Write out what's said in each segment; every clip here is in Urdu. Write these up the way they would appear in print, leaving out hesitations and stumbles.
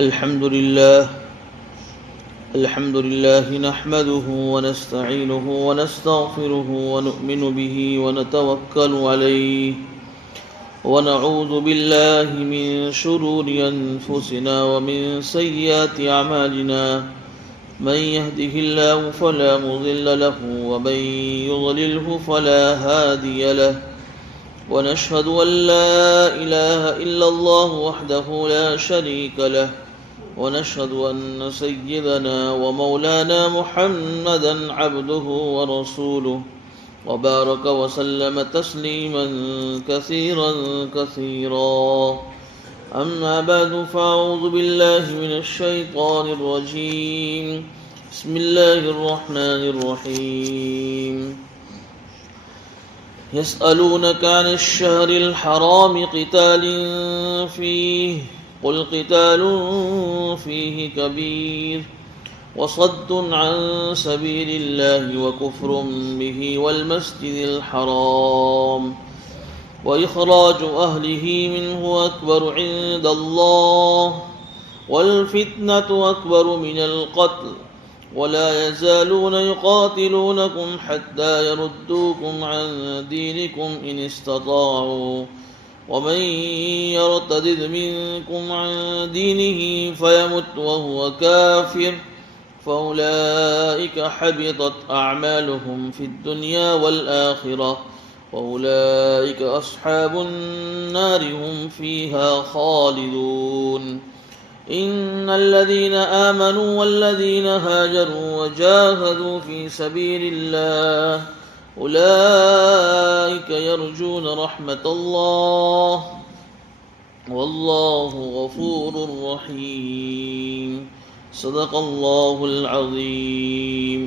الحمد لله نحمده ونستعينه ونستغفره ونؤمن به ونتوكل عليه ونعوذ بالله من شرور أنفسنا ومن سيئات أعمالنا من يهده الله فلا مضل له ومن يضلله فلا هادي له ونشهد أن لا إله إلا الله وحده لا شريك له ونشهد أن سيدنا ومولانا محمدا عبده ورسوله وبارك وسلم تسليما كثيرا أما بعد فأعوذ بالله من الشيطان الرجيم بسم الله الرحمن الرحيم يسألونك عن الشهر الحرام قتال فيه قل قتال فيه كبير وصد عن سبيل الله وكفر به والمسجد الحرام وإخراج أهله منه أكبر عند الله والفتنة أكبر من القتل ولا يزالون يقاتلونكم حتى يردوكم عن دينكم إن استطاعوا ومن يرتد منكم عن دينه فيمت وهو كافر فأولئك حبطت أعمالهم في الدنيا والآخرة وأولئك أصحاب النار هم فيها خالدون إن الذين آمنوا والذين هاجروا وجاهدوا في سبيل الله أولئك يرجون رحمة الله والله غفور رحيم صدق الله العظيم۔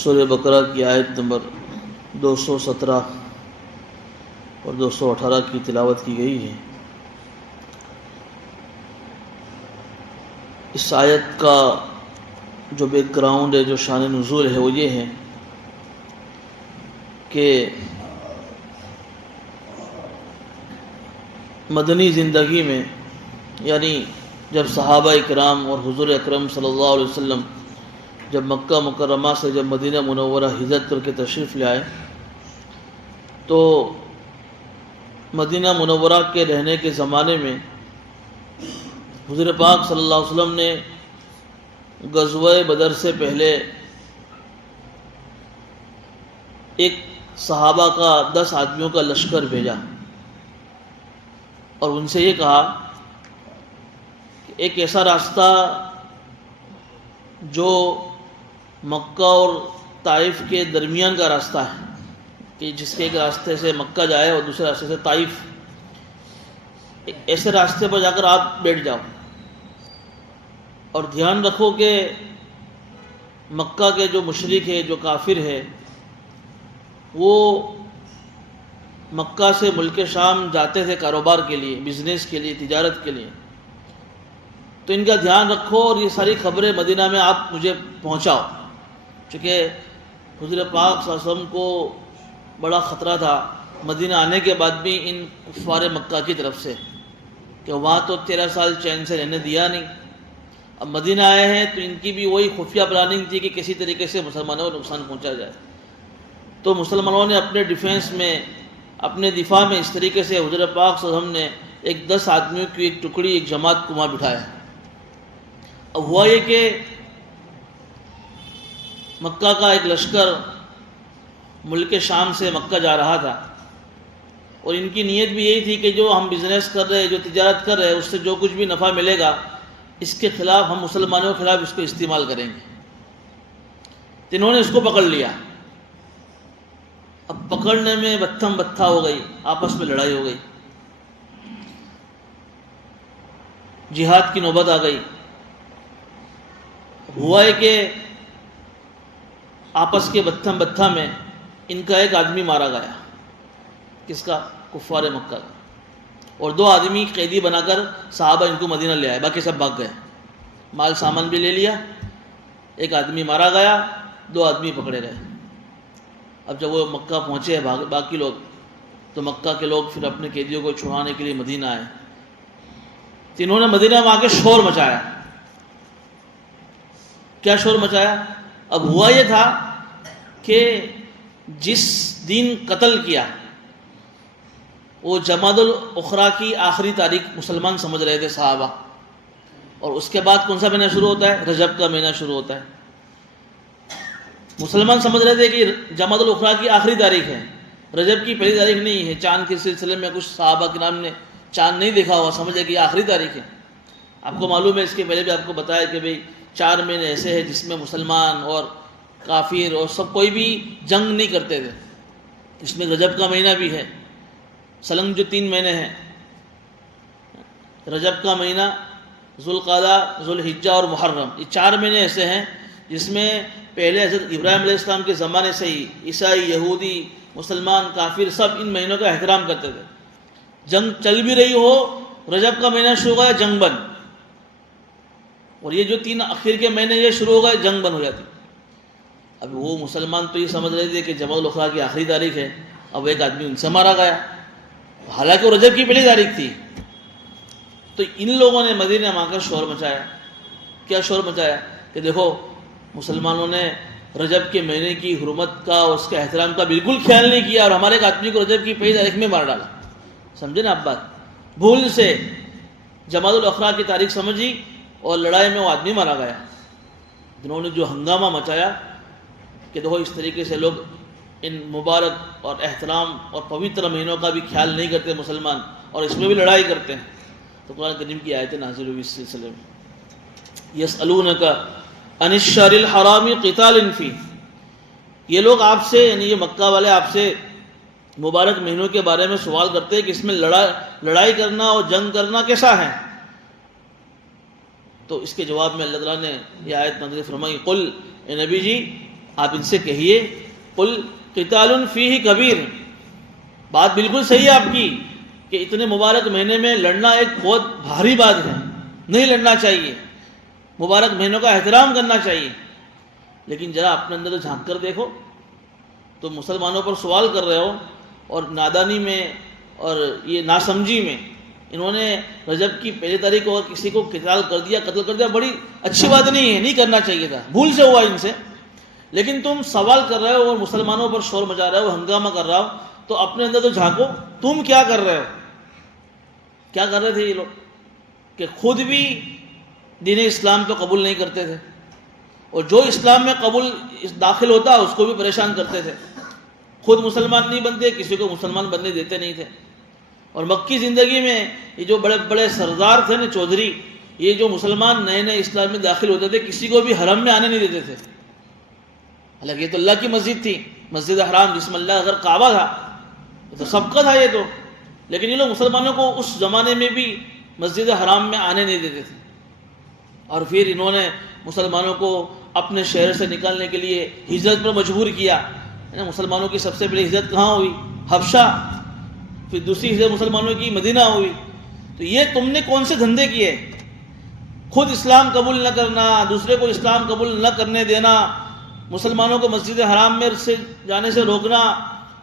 سورہ بقرہ کی آیت نمبر 217 اور 218 کی تلاوت کی گئی ہے۔ اس آیت کا جو بیک گراؤنڈ ہے، جو شان نزول ہے، وہ یہ ہے کہ مدنی زندگی میں، یعنی جب صحابہ اکرام اور حضور اکرم صلی اللہ علیہ وسلم جب مکہ مکرمہ سے جب مدینہ منورہ ہجرت کر کے تشریف لے آئے تو مدینہ منورہ کے رہنے کے زمانے میں حضور پاک صلی اللہ علیہ وسلم نے غزوہ بدر سے پہلے ایک صحابہ کا 10 آدمیوں کا لشکر بھیجا اور ان سے یہ کہا کہ ایک ایسا راستہ جو مکہ اور طائف کے درمیان کا راستہ ہے، کہ جس کے ایک راستے سے مکہ جائے اور دوسرے راستے سے طائف، ایسے راستے پر جا کر آپ بیٹھ جاؤ اور دھیان رکھو کہ مکہ کے جو مشرک ہے، جو کافر ہے، وہ مکہ سے ملک شام جاتے تھے کاروبار کے لیے، بزنس کے لیے، تجارت کے لیے، تو ان کا دھیان رکھو اور یہ ساری خبریں مدینہ میں آپ مجھے پہنچاؤ، چونکہ حضور پاک صلی اللہ علیہ وسلم کو بڑا خطرہ تھا مدینہ آنے کے بعد بھی ان کفار مکہ کی طرف سے، کہ وہاں تو 13 سال چین سے رہنے دیا نہیں، اب مدینہ آئے ہیں تو ان کی بھی وہی خفیہ پلاننگ تھی کہ کسی طریقے سے مسلمانوں کو نقصان پہنچا جائے۔ تو مسلمانوں نے اپنے ڈیفینس میں، اپنے دفاع میں اس طریقے سے حضور پاک صلی اللہ علیہ وسلم نے ایک 10 آدمیوں کی ایک ٹکڑی، ایک جماعت کو وہاں بٹھایا۔ اب ہوا یہ کہ مکہ کا ایک لشکر ملک شام سے مکہ جا رہا تھا اور ان کی نیت بھی یہی تھی کہ جو ہم بزنس کر رہے ہیں، جو تجارت کر رہے ہیں، اس سے جو کچھ بھی نفع ملے گا اس کے خلاف، ہم مسلمانوں کے خلاف اس کو استعمال کریں گے۔ تو انہوں نے اس کو پکڑ لیا۔ اب پکڑنے میں بتھم بتھا ہو گئی، آپس میں لڑائی ہو گئی، جہاد کی نوبت آ گئی۔ ہوا ہے کہ آپس کے بتھم بتھا میں ان کا ایک آدمی مارا گیا۔ کس کا؟ کفار مکہ کا۔ اور 2 آدمی قیدی بنا کر صحابہ ان کو مدینہ لے آئے، باقی سب بھاگ گئے، مال سامان بھی لے لیا، ایک آدمی مارا گیا، 2 آدمی پکڑے گئے۔ اب جب وہ مکہ پہنچے باقی لوگ تو مکہ کے لوگ پھر اپنے قیدیوں کو چھڑانے کے لیے مدینہ آئے، تو انہوں نے مدینہ میں آ کے شور مچایا۔ کیا شور مچایا؟ اب ہوا یہ تھا کہ جس دن قتل کیا وہ جمادی الاخری کی آخری تاریخ مسلمان سمجھ رہے تھے صحابہ، اور اس کے بعد کون سا مہینہ شروع ہوتا ہے؟ رجب کا مہینہ شروع ہوتا ہے۔ مسلمان سمجھ رہے تھے کہ جمادی الاخری کی آخری تاریخ ہے، رجب کی پہلی تاریخ نہیں ہے۔ چاند کے سلسلے میں کچھ صحابہ کرام نے چاند نہیں دیکھا ہوا، سمجھے کہ یہ آخری تاریخ ہے۔ آپ کو معلوم ہے، اس کے پہلے بھی آپ کو بتایا کہ بھئی 4 مہینے ایسے ہیں جس میں مسلمان اور کافر اور سب کوئی بھی جنگ نہیں کرتے تھے۔ اس میں رجب کا مہینہ بھی ہے، سلنگ جو 3 مہینے ہیں، رجب کا مہینہ، ذوالقعدہ، ذوالحجہ اور محرم، یہ 4 مہینے ایسے ہیں جس میں پہلے حضرت ابراہیم علیہ السلام کے زمانے سے ہی عیسائی، یہودی، مسلمان، کافر سب ان مہینوں کا احترام کرتے تھے۔ جنگ چل بھی رہی ہو، رجب کا مہینہ شروع ہو گیا جنگ بند، اور یہ جو 3 آخر کے مہینے یہ شروع ہو گئے جنگ بند ہو جاتی۔ اب وہ مسلمان تو یہ سمجھ رہے تھے کہ جمادی الاخری کی آخری تاریخ ہے، اب ایک آدمی ان سے مارا گیا، حالانکہ وہ رجب کی پہلی تاریخ تھی۔ تو ان لوگوں نے مدینہ میں آ کر شور مچایا۔ کیا شور مچایا؟ کہ دیکھو مسلمانوں نے رجب کے مہینے کی حرمت کا اور اس کے احترام کا بالکل خیال نہیں کیا، اور ہمارے ایک آدمی کو رجب کی پہلی تاریخ میں مار ڈالا۔ سمجھے نا آپ بات؟ بھول سے جمادی الاخری کی تاریخ سمجھی اور لڑائی میں وہ آدمی مارا گیا۔ جنہوں نے جو ہنگامہ مچایا کہ دیکھو اس طریقے سے لوگ ان مبارک اور احترام اور پوتر مہینوں کا بھی خیال نہیں کرتے مسلمان، اور اس میں بھی لڑائی کرتے ہیں۔ تو قرآن کریم کی آیتیں نازل ہوئی اس سلسلے میں۔ یسألونک عن الشہر الحرام قتال فیہ، یہ لوگ آپ سے، یعنی یہ مکہ والے آپ سے مبارک مہینوں کے بارے میں سوال کرتے ہیں کہ اس میں لڑائی کرنا اور جنگ کرنا کیسا ہے؟ تو اس کے جواب میں اللہ تعالیٰ نے یہ آیت نازل فرمائی، قل، اے نبی جی آپ ان سے کہیے، قل قتال فیہ کبیر، بات بالکل صحیح ہے آپ کی کہ اتنے مبارک مہینے میں لڑنا ایک بہت بھاری بات ہے، نہیں لڑنا چاہیے، مبارک مہینوں کا احترام کرنا چاہیے، لیکن ذرا اپنے اندر جھانک کر دیکھو، تو مسلمانوں پر سوال کر رہے ہو اور نادانی میں اور یہ ناسمجھی میں انہوں نے رجب کی پہلی تاریخ کو کسی کو قتال کر دیا، قتل کر دیا، بڑی اچھی بات نہیں ہے، نہیں کرنا چاہیے تھا، بھول سے ہوا ان سے۔ لیکن تم سوال کر رہے ہو اور مسلمانوں پر شور مچا رہے ہو، ہنگامہ کر رہا ہو، تو اپنے اندر تو جھانکو، تم کیا کر رہے ہو؟ کیا کر رہے تھے یہ لوگ؟ کہ خود بھی دین اسلام کو قبول نہیں کرتے تھے، اور جو اسلام میں داخل ہوتا اس کو بھی پریشان کرتے تھے، خود مسلمان نہیں بنتے، کسی کو مسلمان بننے دیتے نہیں تھے۔ اور مکی زندگی میں یہ جو بڑے بڑے سردار تھے نا، چودھری، یہ جو مسلمان نئے نئے اسلام میں داخل ہوتے تھے کسی کو بھی حرم میں آنے نہیں دیتے تھے، حالانکہ یہ تو اللہ کی مسجد تھی، مسجد حرام جس میں اللہ اگر کعبہ تھا، یہ تو سب کا تھا یہ تو، لیکن یہ لوگ مسلمانوں کو اس زمانے میں بھی مسجد حرام میں آنے نہیں دیتے تھے۔ اور پھر انہوں نے مسلمانوں کو اپنے شہر سے نکالنے کے لیے ہجرت پر مجبور کیا۔ مسلمانوں کی سب سے پہلے ہجرت کہاں ہوئی؟ حبشہ، پھر دوسری ہجرت مسلمانوں کی مدینہ ہوئی۔ تو یہ تم نے کون سے دھندے کیے؟ خود اسلام قبول نہ کرنا، دوسرے کو اسلام قبول نہ کرنے دینا، مسلمانوں کو مسجد حرام میں سے جانے سے روکنا،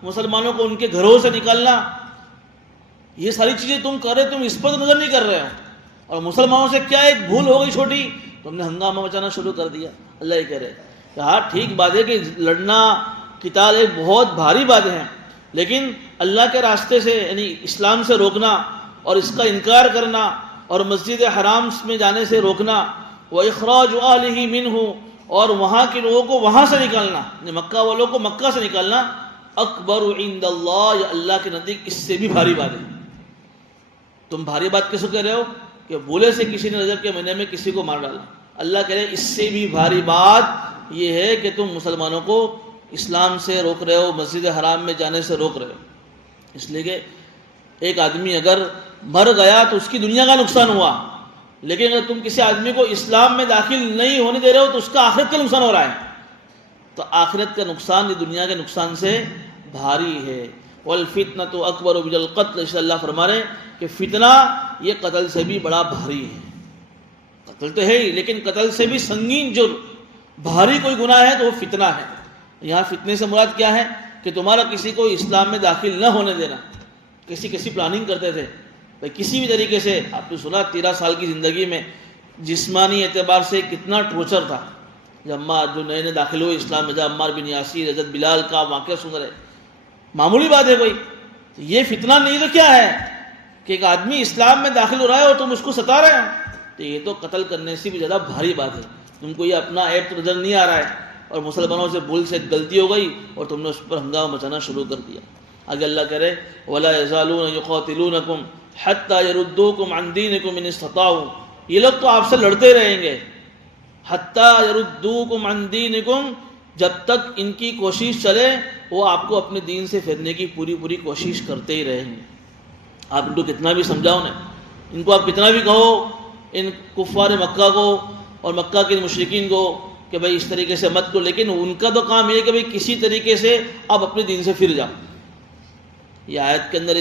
مسلمانوں کو ان کے گھروں سے نکالنا، یہ ساری چیزیں تم کر رہے، تم اس پر نظر نہیں کر رہے ہو، اور مسلمانوں سے کیا ایک بھول ہو گئی چھوٹی، تم نے ہنگامہ مچانا شروع کر دیا۔ اللہ یہ کہہ رہے کہ ہاں ٹھیک بات ہے کہ لڑنا، قتال ایک بہت بھاری بات ہے، لیکن اللہ کے راستے سے یعنی اسلام سے روکنا اور اس کا انکار کرنا اور مسجد حرام میں جانے سے روکنا، وَإِخْرَاجُ أَهْلِهِ مِنْهُ، اور وہاں کے لوگوں کو وہاں سے نکالنا، مکہ والوں کو مکہ سے نکالنا، اکبر عند اللہ، یا اللہ کے نزدیک اس سے بھی بھاری بات ہے۔ تم بھاری بات کیسے کہہ رہے ہو کہ بھولے سے کسی نے رجب کے مہینے میں کسی کو مار ڈالا؟ اللہ کہہ رہے اس سے بھی بھاری بات یہ ہے کہ تم مسلمانوں کو اسلام سے روک رہے ہو، مسجد حرام میں جانے سے روک رہے ہو۔ اس لیے کہ ایک آدمی اگر مر گیا تو اس کی دنیا کا نقصان ہوا، لیکن اگر تم کسی آدمی کو اسلام میں داخل نہیں ہونے دے رہے ہو تو اس کا آخرت کا نقصان ہو رہا ہے۔ تو آخرت کا نقصان یہ دنیا کے نقصان سے بھاری ہے۔ والفتنة اکبر من القتل، اس اللہ فرما رہے کہ فتنہ یہ قتل سے بھی بڑا بھاری ہے۔ قتل تو ہے ہی، لیکن قتل سے بھی سنگین جرم، بھاری کوئی گناہ ہے تو وہ فتنہ ہے۔ یہاں فتنے سے مراد کیا ہے کہ تمہارا کسی کو اسلام میں داخل نہ ہونے دینا، کیسی پلاننگ کرتے تھے بھائی کسی بھی طریقے سے. آپ نے سنا 13 سال کی زندگی میں جسمانی اعتبار سے کتنا ٹورچر تھا. جب عمار جو نئے داخل ہوئے اسلام میں، جب عمار بن یاسر، حضرت بلال کا واقعہ سن رہے، معمولی بات ہے کوئی. یہ فتنہ نہیں تو کیا ہے کہ ایک آدمی اسلام میں داخل ہو رہا ہے اور تم اس کو ستا رہے ہو، تو یہ تو قتل کرنے سے بھی زیادہ بھاری بات ہے. تم کو یہ اپنا عیب تو نظر نہیں آ رہا ہے، اور مسلمانوں سے بھول سے غلطی ہو گئی اور تم نے اس پر ہنگامہ مچانا شروع کر دیا. آگے اللہ کہہ رہے وَلَا يَزَالُونَ يُقَاتِلُونَكُمْ حَتَّى يَرُدُّوكُمْ عَنْ دِينِكُمْ إِنِ اسْتَطَاعُوا. یہ لوگ تو آپ سے لڑتے رہیں گے. حَتَّى يَرُدُّوكُمْ عَنْ دِينِكُمْ، جب تک ان کی کوشش چلے وہ آپ کو اپنے دین سے پھیرنے کی پوری کوشش کرتے ہی رہیں گے. آپ ان کو کتنا بھی سمجھاؤ نا، ان کو آپ کتنا بھی کہو، ان کفار مکہ کو اور مکہ کے مشرکین کو کہ بھائی اس طریقے سے مت کو، لیکن ان کا تو کام یہ ہے کہ بھائی کسی طریقے سے آپ اپنے دین سے پھر جاؤ. یہ آیت کے اندر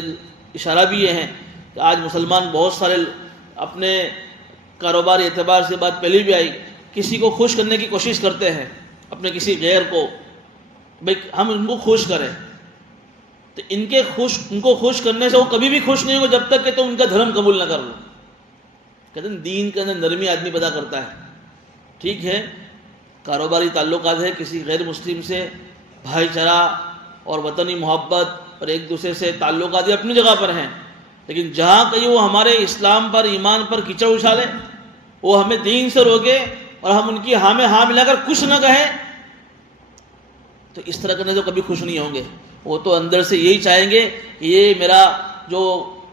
اشارہ بھی یہ ہے کہ آج مسلمان بہت سارے اپنے کاروباری اعتبار سے بات پہلے بھی آئی، کسی کو خوش کرنے کی کوشش کرتے ہیں، اپنے کسی غیر کو، بھائی ہم ان کو خوش کریں. تو ان کو خوش کرنے سے وہ کبھی بھی خوش نہیں ہو جب تک کہ تم ان کا دھرم قبول نہ کر لو. کہتے ہیں دین کے اندر نرمی آدمی پیدا کرتا ہے. ٹھیک ہے کاروباری تعلقات ہے، کسی غیر مسلم سے بھائی چارہ اور وطنی محبت اور ایک دوسرے سے تعلقات اپنی جگہ پر ہیں، لیکن جہاں کہیں وہ ہمارے اسلام پر ایمان پر کیچڑ اچھالے، وہ ہمیں دین سے روکے اور ہم ان کی ہاں میں ہاں ملا کر کچھ نہ کہیں، تو اس طرح کرنے سے کبھی خوش نہیں ہوں گے. وہ تو اندر سے یہی چاہیں گے کہ یہ میرا جو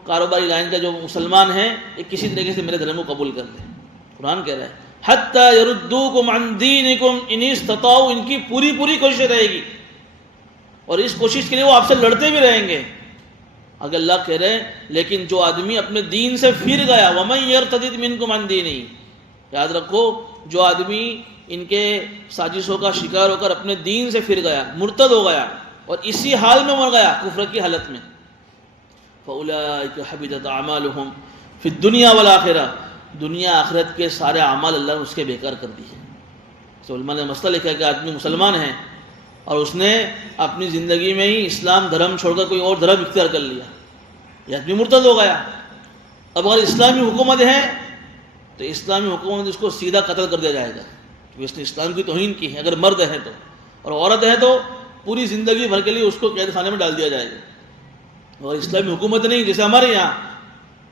کاروباری لائن کا جو مسلمان ہے یہ کسی طریقے سے میرے دھرم کو قبول کر لے. قرآن کہہ رہا ہے حَتَّى يَرُدُّوكُمْ عَنْ دِينِكُمْ إِنِ اسْتَطَاعُوا. ان کی پوری کوشش رہے گی اور اس کوشش کے لیے وہ آپ سے لڑتے بھی رہیں گے. اگر اللہ کہہ رہے ہیں لیکن جو آدمی اپنے دین سے پھر گیا وَمَنْ يَرْتَدِدْ مِنْكُمْ عَنْ دِينِهِ، یاد رکھو جو آدمی ان کے سازشوں کا شکار ہو کر اپنے دین سے پھر گیا، مرتد ہو گیا اور اسی حال میں مر گیا کفر کی حالت میں، فَأُولَٰئِكَ حَبِطَتْ أَعْمَالُهُمْ فِي الدُّنْيَا وَالْآخِرَةِ. دنیا آخرت کے سارے اعمال اللہ نے اس کے بیکار کر دیے. تو علماء نے مسئلہ لکھا کہ آدمی مسلمان ہے اور اس نے اپنی زندگی میں ہی اسلام دھرم چھوڑ کر کوئی اور دھرم اختیار کر لیا، یہ آدمی مرتد ہو گیا. اب اگر اسلامی حکومت ہے تو اسلامی حکومت اس کو سیدھا قتل کر دیا جائے گا کیونکہ اس نے اسلام کی توہین کی ہے. اگر مرد ہے تو، اور عورت ہے تو پوری زندگی بھر کے لیے اس کو قید خانے میں ڈال دیا جائے گا. اور اسلامی حکومت نہیں، جیسے ہمارے یہاں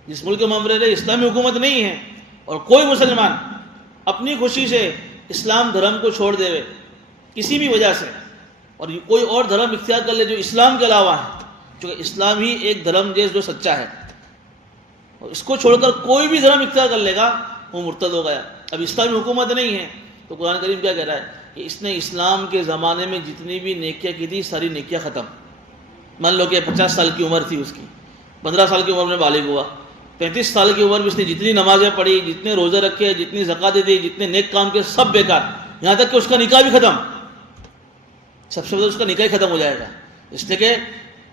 جس ملک میں ہم رہ رہے اسلامی حکومت نہیں ہے اور کوئی مسلمان اپنی خوشی سے اسلام دھرم کو چھوڑ دے کسی بھی وجہ سے اور کوئی اور دھرم اختیار کر لے جو اسلام کے علاوہ ہے، چونکہ اسلام ہی ایک دھرم جو سچا ہے، اور اس کو چھوڑ کر کوئی بھی دھرم اختیار کر لے گا وہ مرتد ہو گیا. اب اسلامی حکومت نہیں ہے تو قرآن کریم کیا کہہ رہا ہے کہ اس نے اسلام کے زمانے میں جتنی بھی نیکیاں کی تھی ساری نیکیاں ختم. مان لو کہ 50 سال کی عمر تھی اس کی، 15 سال کی عمر میں بالغ ہوا، 35 سال کی عمر میں اس نے جتنی نمازیں پڑھی، جتنے روزے رکھے، جتنی زکاتیں دی، جتنے نیک کام کیے، سب بیکار. یہاں تک کہ اس کا نکاح بھی ختم، سب سے پہلے اس کا نکاح ختم ہو جائے گا، اس لیے کہ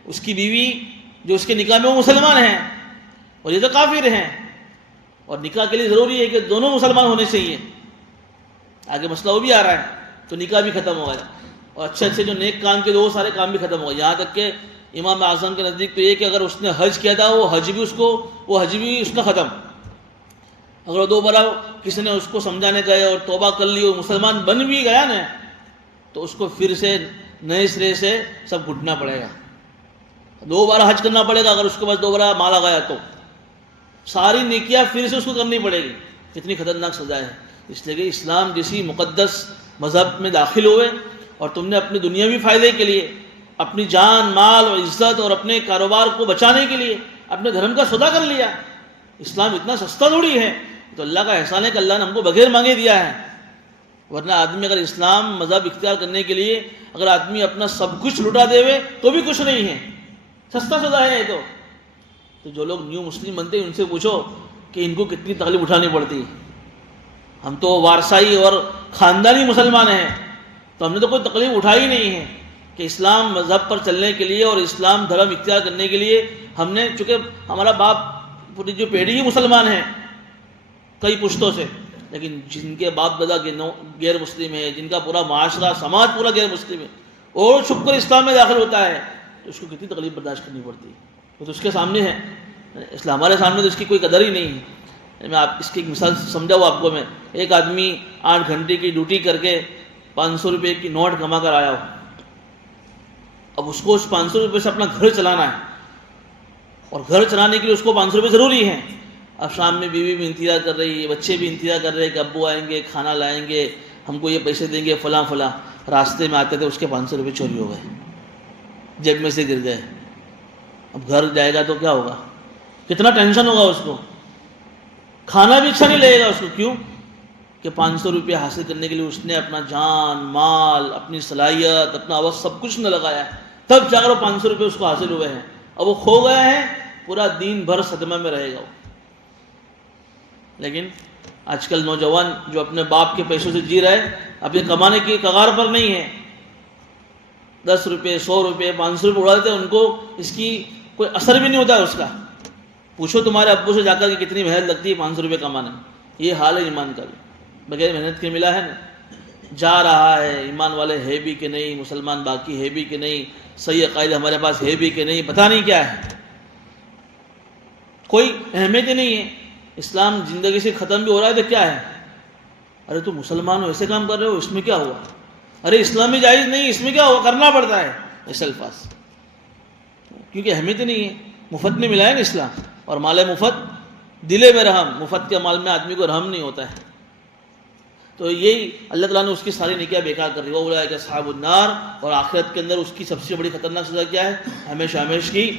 اس کی بیوی جو اس کے نکاح میں وہ مسلمان ہیں اور یہ تو کافر ہیں، اور نکاح کے لیے ضروری ہے کہ دونوں مسلمان ہونے چاہیے. آگے مسئلہ وہ بھی آ رہا ہے تو نکاح بھی ختم ہو گیا اور اچھے جو نیک کام کے وہ سارے کام بھی ختم ہو گئے. یہاں تک کہ امام اعظم کے نزدیک تو یہ کہ اگر اس نے حج کیا تھا وہ حج بھی اس کا ختم. اگر دوبارہ کسی نے اس کو سمجھانے گئے اور توبہ کر لی اور مسلمان بن بھی گیا نا تو اس کو پھر سے نئے سرے سے سب گھٹنا پڑے گا، دوبارہ حج کرنا پڑے گا. اگر اس کے پاس دوبارہ مال آ گیا تو ساری نیکیاں پھر سے اس کو کرنی پڑے گی. کتنی خطرناک سزا ہے. اس لیے کہ اسلام جیسی مقدس مذہب میں داخل ہوئے اور تم نے اپنے دنیاوی فائدے کے لیے اپنی جان مال اور عزت اور اپنے کاروبار کو بچانے کے لیے اپنے دھرم کا سودا کر لیا. اسلام اتنا سستا تھوڑی ہے، تو اللہ کا احسان ہے کہ اللہ نے ہم کو بغیر مانگے دیا ہے. ورنہ آدمی اگر اسلام مذہب اختیار کرنے کے لیے اگر آدمی اپنا سب کچھ لٹا دے تو بھی کچھ نہیں ہے، سستا سودا ہے یہ تو جو لوگ نیو مسلم بنتے ہیں ان سے پوچھو کہ ان کو کتنی تکلیف اٹھانی پڑتی. ہم تو وارثائی اور خاندانی مسلمان ہیں تو ہم نے تو کوئی تکلیف اٹھائی نہیں ہے کہ اسلام مذہب پر چلنے کے لیے اور اسلام دھرم اختیار کرنے کے لیے ہم نے، چونکہ ہمارا باپ پوری جو پیڑھی ہی مسلمان ہے کئی پشتوں سے، لیکن جن کے باپ دادا غیر مسلم ہے، جن کا پورا معاشرہ سماج پورا غیر مسلم ہے اور چھپ کر اسلام میں داخل ہوتا ہے تو اس کو کتنی تکلیف برداشت کرنی پڑتی ہے. وہ تو اس کے سامنے ہے، اس لیے ہمارے سامنے تو اس کی کوئی قدر ہی نہیں ہے۔ میں آپ اس کی ایک مثال سمجھاؤں آپ کو، میں ایک آدمی 8 گھنٹے کی ڈیوٹی کر کے 500 روپے کی نوٹ کما کر آیا ہو، اب اس کو اس 500 روپے سے اپنا گھر چلانا ہے، اور گھر چلانے کے لیے اس کو 500 روپے ضروری ہیں۔ اب شام میں بیوی بھی انتظار کر رہی ہے، بچے بھی انتظار کر رہے ہیں کہ ابو آئیں گے، کھانا لائیں گے، ہم کو یہ پیسے دیں گے، فلاں فلاں۔ راستے میں آتے تھے اس کے 500 روپے چوری ہو گئے، جیب میں سے گر گئے۔ اب گھر جائے گا تو کیا ہوگا، کتنا ٹینشن ہوگا اس کو، کھانا بھی اچھا نہیں لگے گا اس کو۔ کیوں کہ 500 روپے حاصل کرنے کے لیے اس نے اپنا جان مال، اپنی صلاحیت، اپنا وقت سب کچھ نہ لگایا ہے، تب جا کر وہ 500 روپے اس کو حاصل ہوئے ہیں، اب وہ کھو گئے ہیں، پورا دن بھر صدمہ میں رہے گا وہ۔ لیکن آج کل نوجوان جو اپنے باپ کے پیسوں سے جی رہے، اب یہ کمانے کی کگار پر نہیں ہے، 10 روپے 100 روپے 500 روپے اڑا دیتے ہیں، ان کو اس کی کوئی اثر بھی نہیں ہوتا ہے اس کا۔ پوچھو تمہارے ابو سے جا کر کہ کتنی محنت لگتی ہے 500 روپے کمانے میں، یہ حال ہے ایمان کا بھی، بغیر محنت کے ملا ہے نا، جا رہا ہے۔ ایمان والے ہے بھی کہ نہیں، مسلمان باقی ہے بھی کہ نہیں، صحیح عقائد ہمارے پاس ہے بھی کہ نہیں، پتہ نہیں کیا ہے، کوئی اہمیت ہی نہیں ہے۔ اسلام زندگی سے ختم بھی ہو رہا ہے تو کیا ہے، ارے تو مسلمان ہو ایسے کام کر رہے ہو، اس میں کیا ہوا، ارے اسلامی جائز نہیں، اس میں کیا ہوا، کرنا پڑتا ہے ایسے الفاظ، کیونکہ اہمیت ہی نہیں ہے۔ مفت میں ملا ہے نا اسلام، اور مال مفت دلے میں رحم، مفت کے مال میں آدمی کو رحم نہیں ہوتا ہے۔ تو یہی اللہ تعالیٰ نے اس کی ساری نیکیاں بیکار کر دی، وہ اولئک اصحاب النار، اور آخرت کے اندر اس کی سب سے بڑی خطرناک سزا کیا ہے، ہمیشہ ہمیشہ کی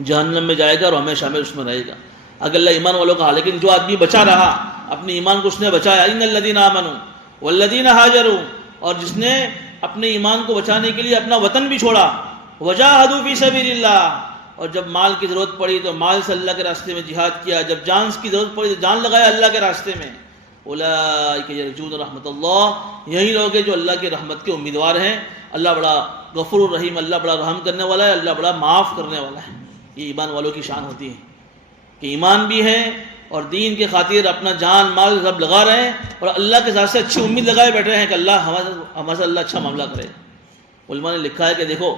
جہنم میں جائے گا اور ہمیشہ ہمیشہ اس میں رہے گا۔ اگر اللہ ایمان والوں کا حال، لیکن جو آدمی بچا رہا، اپنے ایمان کو اس نے بچایا، ان الذین آمنوا والذین ہاجروا، اور جس نے اپنے ایمان کو بچانے کے لیے اپنا وطن بھی چھوڑا، وجاہدوا فی سبیل اللہ، اور جب مال کی ضرورت پڑی تو مال سے اللہ کے راستے میں جہاد کیا، جب جان کی ضرورت پڑی تو جان لگایا اللہ کے راستے میں، اولئک یرجون رحمت اللہ، یہی لوگ ہیں جو اللہ کی رحمت کے امیدوار ہیں۔ اللہ بڑا غفور الرحیم، اللہ بڑا رحم کرنے والا ہے، اللہ بڑا معاف کرنے والا ہے۔ یہ ایمان والوں کی شان ہوتی ہے کہ ایمان بھی ہے اور دین کے خاطر اپنا جان مال سب لگا رہے ہیں، اور اللہ کے ذات سے اچھی امید لگائے بیٹھے ہیں کہ اللہ ہمارے سے اللہ اچھا معاملہ کرے۔ علماء نے لکھا ہے کہ دیکھو،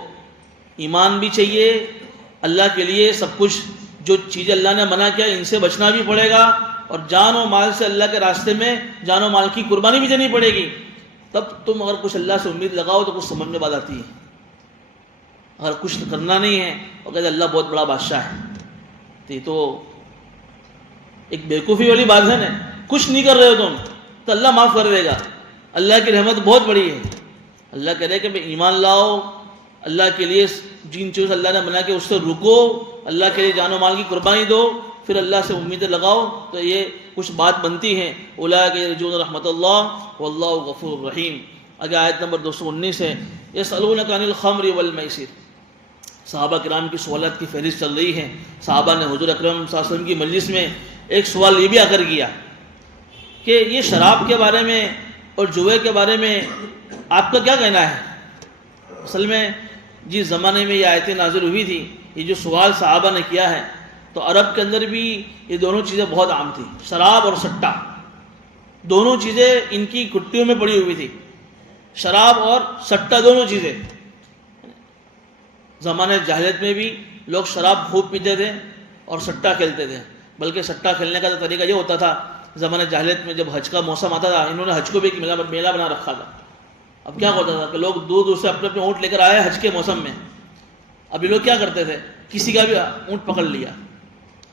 ایمان بھی چاہیے اللہ کے لیے، سب کچھ جو چیزیں اللہ نے منع کیا ان سے بچنا بھی پڑے گا، اور جان و مال سے اللہ کے راستے میں جان و مال کی قربانی بھی دینی پڑے گی۔ تب تم اگر کچھ اللہ سے امید لگاؤ تو کچھ سمجھ میں بات آتی ہے۔ اگر کچھ کرنا نہیں ہے اور کہتے اللہ بہت بڑا بادشاہ ہے، تو یہ تو ایک بیوقوفی والی بات ہے نا، کچھ نہیں کر رہے ہو تم تو اللہ معاف کر دے گا، اللہ کی رحمت بہت بڑی ہے۔ اللہ کہہ رہے کہ بھائی ایمان لاؤ، اللہ کے لیے جن چیز اللہ نے منع کیا اس سے رکو، اللہ کے لیے جان و مال کی قربانی دو، پھر اللہ سے امیدیں لگاؤ، تو یہ کچھ بات بنتی ہیں۔ اولئک یرجون رحمت اللہ واللہ غفور رحیم۔ آگے آیت نمبر 219 ہے، یسألونک عن الخمر والمیسر۔ صحابہ کرام کی سوالات کی فہرست چل رہی ہے۔ صحابہ نے حضور اکرم صلی اللہ علیہ وسلم کی مجلس میں ایک سوال یہ بھی آ کر کیا کہ یہ شراب کے بارے میں اور جوئے کے بارے میں آپ کا کیا کہنا ہے؟ اصل میں جس زمانے میں یہ آیتیں نازل ہوئی تھی، یہ جو سوال صحابہ نے کیا ہے، تو عرب کے اندر بھی یہ دونوں چیزیں بہت عام تھیں، شراب اور سٹا، دونوں چیزیں ان کی گھٹیوں میں پڑی ہوئی تھی، شراب اور سٹا دونوں چیزیں۔ زمانے جاہلیت میں بھی لوگ شراب خوب پیتے تھے اور سٹا کھیلتے تھے، بلکہ سٹا کھیلنے کا طریقہ یہ ہوتا تھا، زمانے جاہلیت میں جب حج کا موسم آتا تھا، انہوں نے حج کو بھی ایک میلہ بنا رکھا تھا۔ اب کیا ہوتا تھا کہ لوگ دور دور سے اپنے اپنے اونٹ لے کر آئے حج کے موسم میں، اب یہ لوگ کیا کرتے تھے، کسی کا بھی اونٹ پکڑ لیا،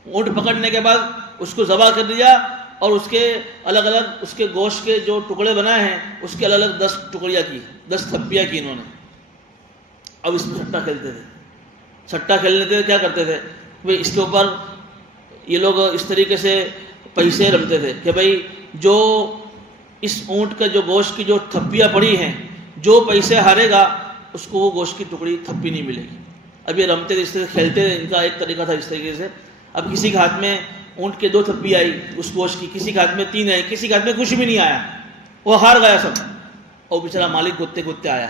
اونٹ پکڑنے کے بعد اس کو ذبح کر دیا، اور اس کے الگ الگ اس کے گوشت کے جو ٹکڑے بنائے ہیں اس کے الگ الگ 10 ٹکڑیاں کی، 10 تھپیاں کی انہوں نے۔ اب اس میں سٹا کھیلتے تھے، سٹا کھیلنے تھے، کیا کرتے تھے بھئی اس کے اوپر یہ لوگ اس طریقے سے پیسے رکھتے تھے کہ بھئی جو اس اونٹ کا جو گوشت کی جو تھپیاں پڑی ہیں، جو پیسے ہارے گا اس کو وہ گوشت کی ٹکڑی تھپی نہیں ملے گی۔ اب یہ رمتے تھے، اس طرح کھیلتے تھے، ان کا ایک طریقہ تھا اس طریقے سے۔ اب کسی کے ہاتھ میں اونٹ کے 2 تھپی آئی اس گوشت کی، کسی کے ہاتھ میں 3 آئی، کسی کے ہاتھ میں کچھ بھی نہیں آیا، وہ ہار گیا سب، اور بیچارہ مالک کودتے کودتے آیا۔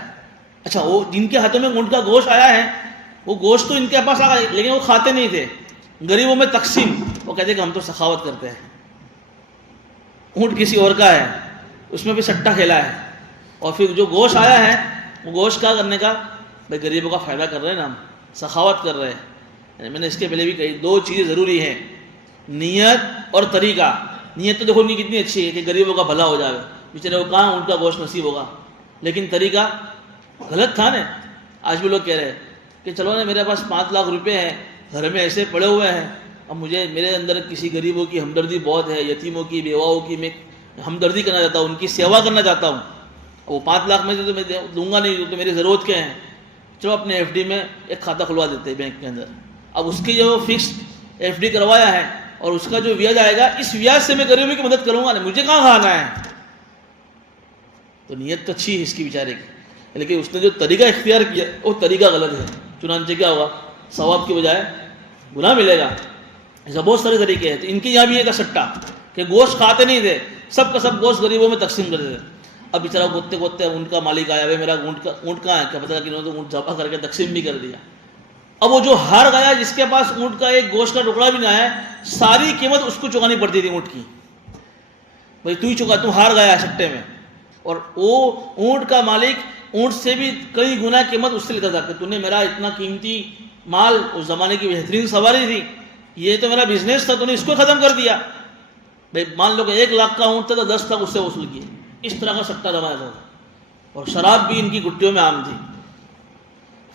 اچھا، وہ جن کے ہاتھوں میں اونٹ کا گوشت آیا ہے وہ گوشت تو ان کے پاس آ گیا، لیکن وہ کھاتے نہیں تھے، غریبوں میں تقسیم، وہ کہتے کہ ہم تو سخاوت کرتے ہیں۔ اونٹ کسی اور کا ہے، اس میں بھی سٹا کھیلا ہے، اور پھر جو گوشت آیا ہے وہ گوشت کیا کرنے کا، بھائی غریبوں کا فائدہ کر رہے ہیں نا، ہم سخاوت کر رہے ہیں۔ میں نے اس کے پہلے بھی کہی، دو چیزیں ضروری ہیں، نیت اور طریقہ۔ نیت تو دیکھو ان کی کتنی اچھی ہے کہ غریبوں کا بھلا ہو جائے، بیچارے کو کہاں ان کا گوشت نصیب ہوگا، لیکن طریقہ غلط تھا نا۔ آج بھی لوگ کہہ رہے ہیں کہ چلو نا میرے پاس 5 لاکھ روپے ہیں، گھر میں ایسے پڑے ہوئے ہیں، اب مجھے میرے اندر کسی غریبوں کی ہمدردی بہت ہے، یتیموں کی، بیواؤں کی میں ہمدردی کرنا چاہتا ہوں، ان کی سیوا کرنا چاہتا ہوں، وہ 5 لاکھ میں سے تو میں دوں گا نہیں، تو میری ضرورت کے ہیں، چلو اپنے ایف ڈی میں ایک کھاتہ کھلوا دیتے ہیں بینک کے اندر۔ اب اس کی جو فکسڈ ایف ڈی کروایا ہے اور اس کا جو بیاج آئے گا، اس بیاج سے میں غریبوں کی مدد کروں گا نا، مجھے کہاں کھانا ہے؟ تو نیت تو اچھی ہے اس کی بیچارے کی، لیکن اس نے جو طریقہ اختیار کیا وہ طریقہ غلط ہے، چنانچہ کیا ہوگا؟ ثواب کی بجائے گناہ ملے گا۔ ایسا بہت سارے طریقے ہیں۔ تو ان کے یہاں بھی ایک سٹا کہ گوشت کھاتے نہیں تھے، سب کا سب گوشت غریبوں میں تقسیم کرتے تھے۔ اب بیچارہ گوتے گوتے اونٹ کا مالک آیا، بھائی میرا اونٹ کہاں ہے؟ کیا پتا کہ انہوں نے تو اونٹ ذبح کر کے تقسیم بھی کر دیا۔ اب وہ جو ہار گیا، جس کے پاس اونٹ کا ایک گوشت کا ٹکڑا بھی نہ ہے، ساری قیمت اس کو چکانی پڑتی تھی اونٹ کی، بھائی تو ہی چکا، تم ہار گیا سٹے میں۔ اور وہ اونٹ کا مالک اونٹ سے بھی کئی گنا قیمت اس سے لیتا تھا کہ تو نے میرا اتنا قیمتی مال، اس زمانے کی بہترین سواری تھی، یہ تو میرا بزنس تھا، تو نے اس کو ختم کر دیا۔ بھائی مان لو کہ 1 لاکھ کا اونٹ تھا تو 10 لاکھ اس سے وصول کیے۔ اس طرح کا سٹا جمایا تھا، اور شراب بھی ان کی گٹیوں میں عام تھی۔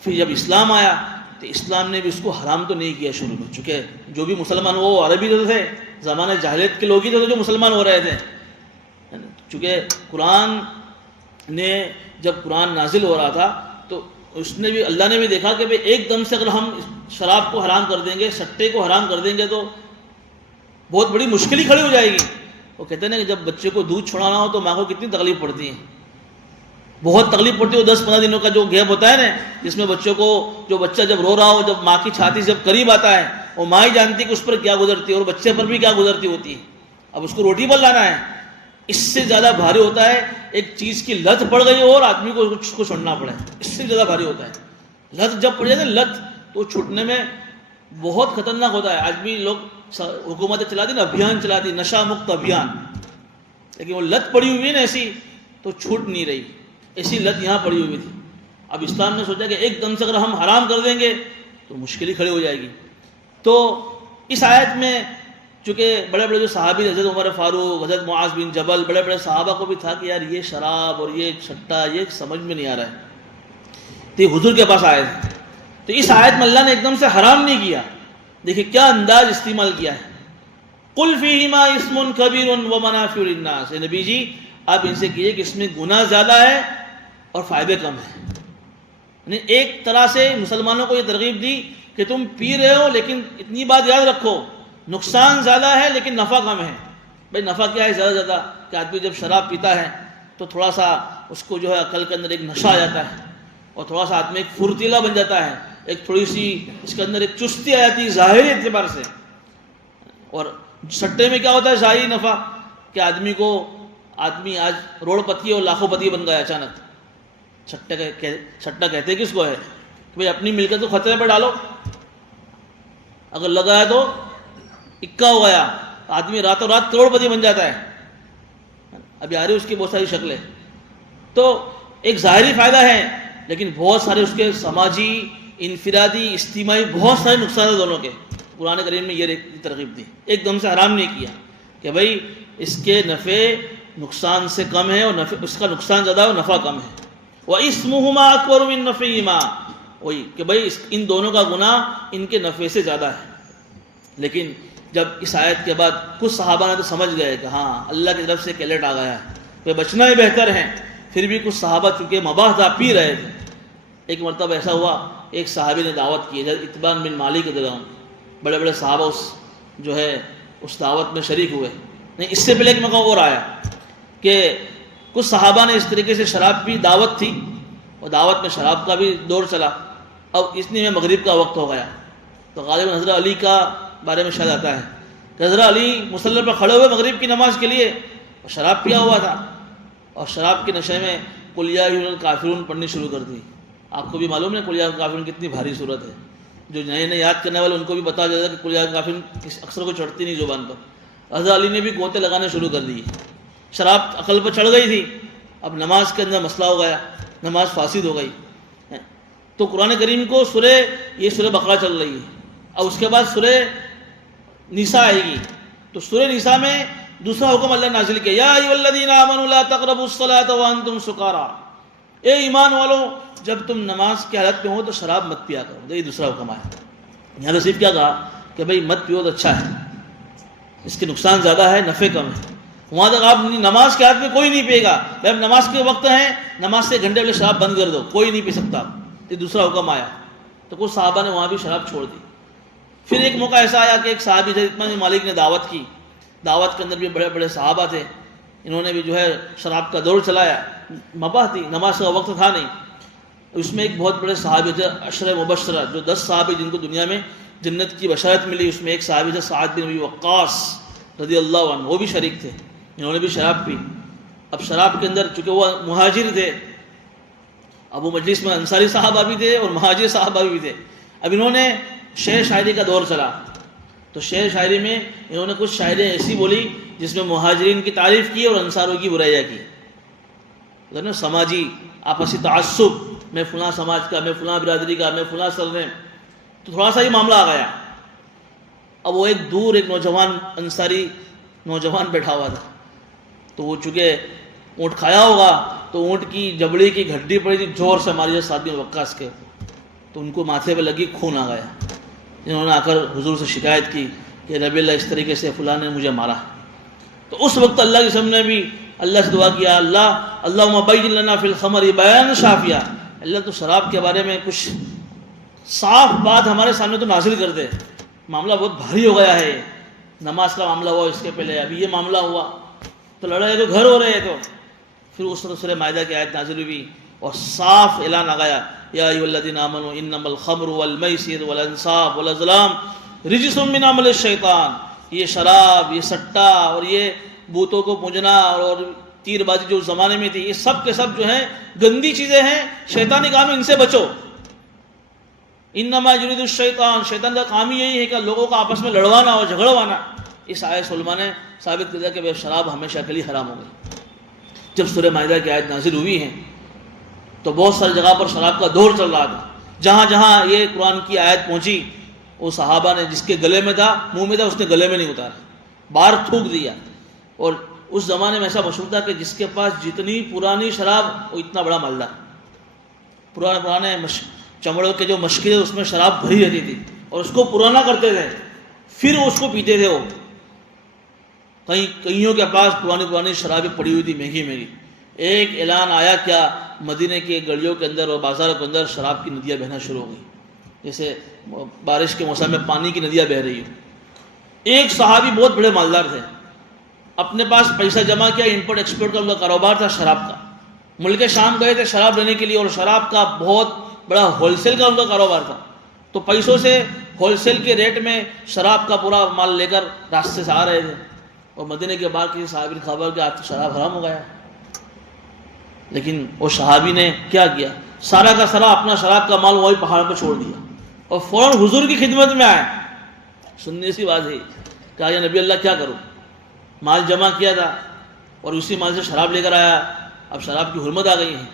پھر جب اسلام آیا تو اسلام نے بھی اس کو حرام تو نہیں کیا شروع میں، چونکہ جو بھی مسلمان وہ عربی تو تھے، زمانہ جاہلیت کے لوگ ہی تھے جو مسلمان ہو رہے تھے۔ چونکہ قرآن نے جب قرآن نازل ہو رہا تھا تو اس نے بھی، اللہ نے بھی دیکھا کہ بھئی ایک دم سے اگر ہم شراب کو حرام کر دیں گے، سٹے کو حرام کر دیں گے تو بہت بڑی مشکل ہی کھڑی ہو جائے گی۔ وہ کہتے ہیں نا کہ جب بچے کو دودھ چھڑانا ہو تو ماں کو کتنی تکلیف پڑتی ہے، بہت تکلیف پڑتی ہے۔ وہ 10-15 دنوں کا جو گیپ ہوتا ہے نا، جس میں بچوں کو، جو بچہ جب رو رہا ہو، جب ماں کی چھاتی سے جب قریب آتا ہے، وہ ماں ہی جانتی کہ اس پر کیا گزرتی ہے اور بچے پر بھی کیا گزرتی ہوتی ہے۔ اب اس کو روٹی پر لانا ہے، اس سے زیادہ بھاری ہوتا ہے ایک چیز کی لت پڑ گئی اور آدمی کو اس کو چھوڑنا پڑے، اس سے زیادہ بھاری ہوتا ہے۔ لت جب پڑ جائے نا، لت تو چھوٹنے میں بہت خطرناک ہوتا ہے۔ آج بھی لوگ حکومتیں چلاتی نا، ابھیان چلاتی، نشہ مکت ابھیان، لیکن وہ لت پڑی ہوئی ہے نا ایسی، تو چھوٹ نہیں رہی۔ ایسی لت یہاں پڑی ہوئی تھی۔ اب اسلام نے سوچا کہ ایک دم سے اگر ہم حرام کر دیں گے تو مشکل ہی کھڑی ہو جائے گی۔ تو اس آیت میں چونکہ بڑے بڑے جو صحابی، حضرت عمر فاروق، حضرت معاذ بن جبل، بڑے بڑے صحابہ کو بھی تھا کہ یار یہ شراب اور یہ چھٹا یہ سمجھ میں نہیں آ رہا ہے، تو یہ حضور کے پاس آئے تھے۔ تو اس آیت میں اللہ نے ایک دم سے حرام نہیں کیا، دیکھیں کیا انداز استعمال کیا ہے۔ قل فیہما اسم کبیر ومنافع للناس، اے نبی جی آپ ان سے کہیے کہ اس میں گناہ زیادہ ہے اور فائدے کم ہیں۔ یعنی ایک طرح سے مسلمانوں کو یہ ترغیب دی کہ تم پی رہے ہو، لیکن اتنی بات یاد رکھو، نقصان زیادہ ہے لیکن نفع کم ہے۔ بھائی نفع کیا ہے زیادہ زیادہ؟ کہ آدمی جب شراب پیتا ہے تو تھوڑا سا اس کو جو ہے عقل کے اندر ایک نشہ آ جاتا ہے، اور تھوڑا سا آدمی ایک پھرتیلا بن جاتا ہے، ایک تھوڑی سی اس کے اندر ایک چستی آ جاتی ہے ظاہری اعتبار سے۔ اور سٹے میں کیا ہوتا ہے ظاہری نفع؟ کہ آدمی آج روڑ پتی اور لاکھوں پتی بن گیا اچانک۔ سٹا کہتے کس کو ہے کہ بھائی اپنی ملکت کو خطرے پر ڈالو، اگر لگا ہے تو اکا ہو گیا، آدمی راتوں رات کروڑ پتی بن جاتا ہے۔ ابھی آ رہی اس کی بہت ساری شکلیں۔ تو ایک ظاہری فائدہ ہے، لیکن بہت سارے اس کے سماجی، انفرادی، اجتماعی بہت سارے نقصان ہیں دونوں کے۔ قرآن کریم نے یہ ترغیب دی، ایک دم سے حرام نہیں کیا کہ بھائی اس کے نفع نقصان سے کم ہے، اور اس کا نقصان زیادہ ہے اور نفع کم ہے۔ وَإِثْمُهُمَا أَكْبَرُ مِن نَفْعِهِمَا، وہی کہ بھائی ان دونوں کا گناہ ان کے نفع سے زیادہ ہے۔ لیکن جب اس آیت کے بعد کچھ صحابہ نے تو سمجھ گئے کہ ہاں اللہ کی طرف سے ایک الرٹ آ گیا ہے، کہ بچنا ہی بہتر ہے۔ پھر بھی کچھ صحابہ چونکہ مباح تھا پی رہے تھے۔ ایک مرتبہ ایسا ہوا، ایک صحابی نے دعوت کی، حضرت اتبان بن مالک کے دوران بڑے بڑے صحابہ اس دعوت میں شریک ہوئے۔ نہیں، اس سے پہلے ایک موقع اور آیا کہ کچھ صحابہ نے اس طریقے سے شراب پی، دعوت تھی اور دعوت میں شراب کا بھی دور چلا۔ اب اس میں مغرب کا وقت ہو گیا، تو غالباً حضرت علی کا بارے میں شاید آتا ہے کہ حضرت علی مصلی پر کھڑے ہوئے مغرب کی نماز کے لیے، اور شراب پیا ہوا تھا، اور شراب کے نشے میں قل یا ایھا الکافرون پڑھنی شروع کر دی۔ آپ کو بھی معلوم ہے قل یا الکافرون کتنی بھاری صورت ہے، جو نئے نئے یاد کرنے والے ان کو بھی بتا جاتا ہے کہ قل یا الکافرون اکثر کو چڑھتی نہیں زبان پر۔ حضرت علی نے بھی گوتے لگانے شروع کر دی، شراب عقل پر چڑھ گئی تھی، اب نماز کے اندر مسئلہ ہو گیا، نماز فاسد ہو گئی۔ تو قرآن کریم کو یہ سورہ بقرہ چل رہی ہے، اور اس کے بعد سورہ نساء آئے گی. تو سورہ نساء میں دوسرا حکم اللہ نازل کیا، یا ایھا الذین آمنوا لا تقربوا الصلاۃ وانتم سکارا، اے ایمان والو جب تم نماز کی حالت میں ہو تو شراب مت پیا کرو. یہ دوسرا حکم آیا. یہاں تو صرف کیا کہا کہ بھائی مت پیو تو اچھا ہے، اس کے نقصان زیادہ ہے نفع کم ہے. وہاں تک آپ نماز کے حالت میں کوئی نہیں پیے گا. بھائی اب نماز کے وقت ہیں، نماز سے گھنٹے پہلے شراب بند کر دو، کوئی نہیں پی سکتا. یہ دوسرا حکم آیا. تو کچھ صحابہ نے وہاں بھی شراب چھوڑ دی. پھر ایک موقع ایسا آیا کہ ایک صحابی تھے اتنا مالک نے دعوت کی. دعوت کے اندر بھی بڑے بڑے صحابہ تھے، انہوں نے بھی جو ہے شراب کا دور چلایا. مباح تھی، نماز کا وقت تھا نہیں. اس میں ایک بہت بڑے صحابی تھے عشرہ مبشرہ، جو 10 صحابی جن کو دنیا میں جنت کی بشارت ملی. اس میں ایک صحابی تھے سعد بن ابی وقاص رضی اللہ عنہ، وہ بھی شریک تھے. انہوں نے بھی شراب پی. اب شراب کے اندر چونکہ وہ مہاجر تھے، اب وہ مجلس میں انصاری صحابہ بھی تھے اور مہاجر صحابہ بھی تھے. اب انہوں نے شعر شاعری کا دور چلا. تو شعر شاعری میں انہوں نے کچھ شاعری ایسی بولی جس میں مہاجرین کی تعریف کی اور انصاروں کی برائیاں کی. سماجی آپسی تعصب، میں فلاں سماج کا، میں فلاں برادری کا، میں فلاں سرنیم. تو تھوڑا سا ہی معاملہ آ گیا. اب وہ ایک دور ایک نوجوان انصاری نوجوان بیٹھا ہوا تھا. تو وہ چونکہ اونٹ کھایا ہوگا تو اونٹ کی جبڑی کی گھٹی پڑی تھی، زور سے ماری سعد بن وقاص کے. تو ان کو ماتھے پہ لگی، خون آ گیا. انہوں نے آ کر حضور سے شکایت کی کہ نبی اللہ اس طریقے سے فلاں نے مجھے مارا. تو اس وقت اللہ کے سامنے بھی اللہ سے دعا کیا، اللہم بین لنا فی الخمر بیان شافیہ، اللہ تو شراب کے بارے میں کچھ صاف بات ہمارے سامنے تو نازل کر دے. معاملہ بہت بھاری ہو گیا ہے. نماز کا معاملہ ہوا اس کے پہلے، ابھی یہ معاملہ ہوا، تو لڑائی تو گھر ہو رہے ہیں. تو پھر اس وقت سورہ مائدہ کی آیت نازل ہوئی اور صاف اعلان آ گیا، یا ایھا الذین آمنوا انما الخمر والمیسر والانصاب والازلام رجس من عمل الشیطان. یہ شراب، یہ سٹا اور یہ بتوں کو پوجنا اور تیر بازی جو اس زمانے میں تھی، یہ سب کے سب جو ہیں گندی چیزیں ہیں، شیطانی کام ہے، ان سے بچو. انما یرید الشیطان، شیطان کا کام ہی یہی ہے کہ لوگوں کو آپس میں لڑوانا اور جھگڑوانا. اس آیت علماء نے ثابت کر دیا کہ شراب ہمیشہ کے لیے حرام ہو گئی. جب سورہ مائدہ کی آیت نازل ہوئی ہیں تو بہت ساری جگہ پر شراب کا دور چل رہا تھا. جہاں جہاں یہ قرآن کی آیت پہنچی، وہ صحابہ نے جس کے گلے میں تھا، منہ میں تھا، اس نے گلے میں نہیں اتارا، باہر تھوک دیا. اور اس زمانے میں ایسا مشہور تھا کہ جس کے پاس جتنی پرانی شراب وہ اتنا بڑا مالدار. پرانے چمڑوں کے جو مشکلیں اس میں شراب بھری رہتی تھی اور اس کو پرانا کرتے تھے، پھر اس کو پیتے تھے. وہ کئیوں کے پاس پرانی شرابیں پڑی ہوئی تھی، مہنگی مہنگی. ایک اعلان آیا کیا، مدینے کے گلیوں کے اندر اور بازاروں کے اندر شراب کی ندیاں بہنا شروع ہو گئی، جیسے بارش کے موسم میں پانی کی ندیاں بہہ رہی ہوں. ایک صحابی بہت بڑے مالدار تھے، اپنے پاس پیسہ جمع کیا، امپورٹ ایکسپورٹ کا ان کا کاروبار تھا شراب کا. ملک شام گئے تھے شراب لینے کے لیے، اور شراب کا بہت بڑا ہول سیل کا ان کا کاروبار تھا. تو پیسوں سے ہول سیل کے ریٹ میں شراب کا پورا مال لے کر راستے سے آ رہے تھے. اور مدینے کے بعد کسی صحابی نے خبر کہ آج تو شراب حرام ہو گیا. لیکن وہ صحابی نے کیا کیا، سارا کا سارا اپنا شراب کا مال وہی پہاڑ پہ چھوڑ دیا اور فوراً حضور کی خدمت میں آئے. سننے سی بات ہے، کہا یا نبی اللہ کیا کروں، مال جمع کیا تھا اور اسی مال سے شراب لے کر آیا، اب شراب کی حرمت آ گئی ہے.